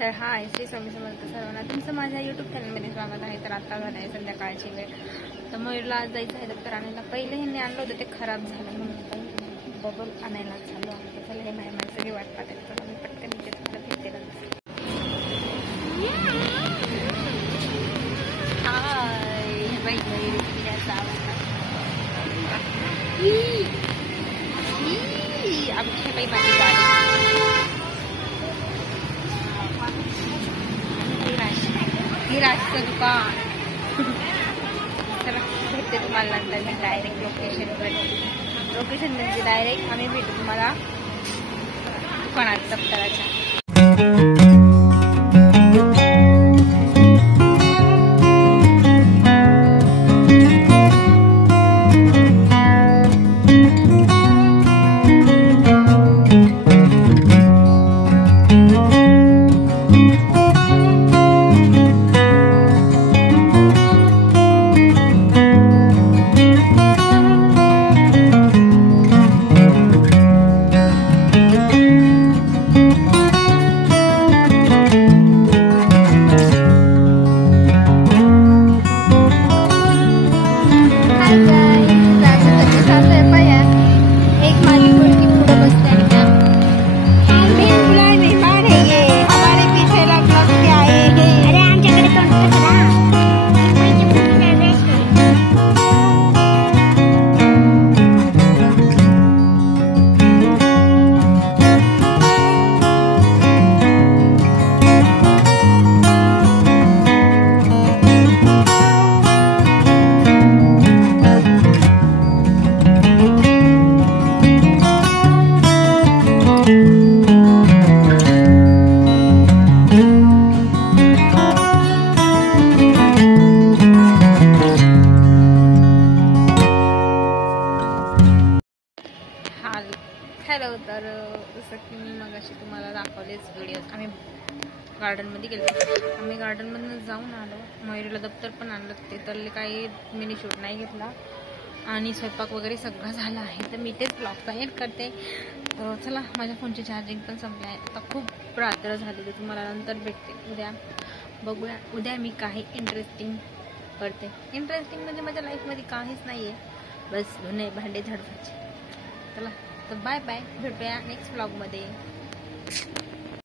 तर हाय, श्री स्वामी समर्थ सर्वांना तुमचं माझ्या यूट्यूब चॅनलमध्ये स्वागत आहे। तर आता झालं आहे संध्याकाळची वेळ, तर मयूरला आज जायचं आहे दप्तर आणायला। पहिले ह्यांनी आणलं होतं ते खराब झालं म्हणून काही बबल आणायला चालू आहे। तर चला, हे माझ्या सगळी वाट पाहते, तर मी पटकन इथे तुम्हाला भेटते। हाय बाई मयूर, आमच्या काही माझी गाडी हिराजचं दुकान। तर भेटते तुम्हाला नंतर मी डायरेक्ट लोकेशन म्हणजे डायरेक्ट आम्ही भेटू तुम्हाला दुकानात दप्तराच्या। हॅलो, तर जसं की मी मगाशी तुम्हाला दाखवलेच व्हिडिओज, आम्ही गार्डनमध्ये गेलो। आम्ही गार्डनमधून जाऊन आलो, मयूरीला दप्तर पण आणलं। ते तर काही मिनी शूट नाही घेतला आणि स्वयंपाक वगैरे सगळं झालं आहे। तर मी तेच ब्लॉगचा एंड करते। तर चला, माझ्या फोनची चार्जिंग पण संपली आहे। आता खूप रात्र झाली, तर तुम्हाला नंतर भेटते। उद्या बघूया, उद्या मी काही इंटरेस्टिंग करते। इंटरेस्टिंग म्हणजे माझ्या लाईफमध्ये काहीच नाही आहे, बस धुणे भांडे झाडवायचे। चला, तर बाय बाय, भेटूया नेक्स्ट व्लॉगमध्ये।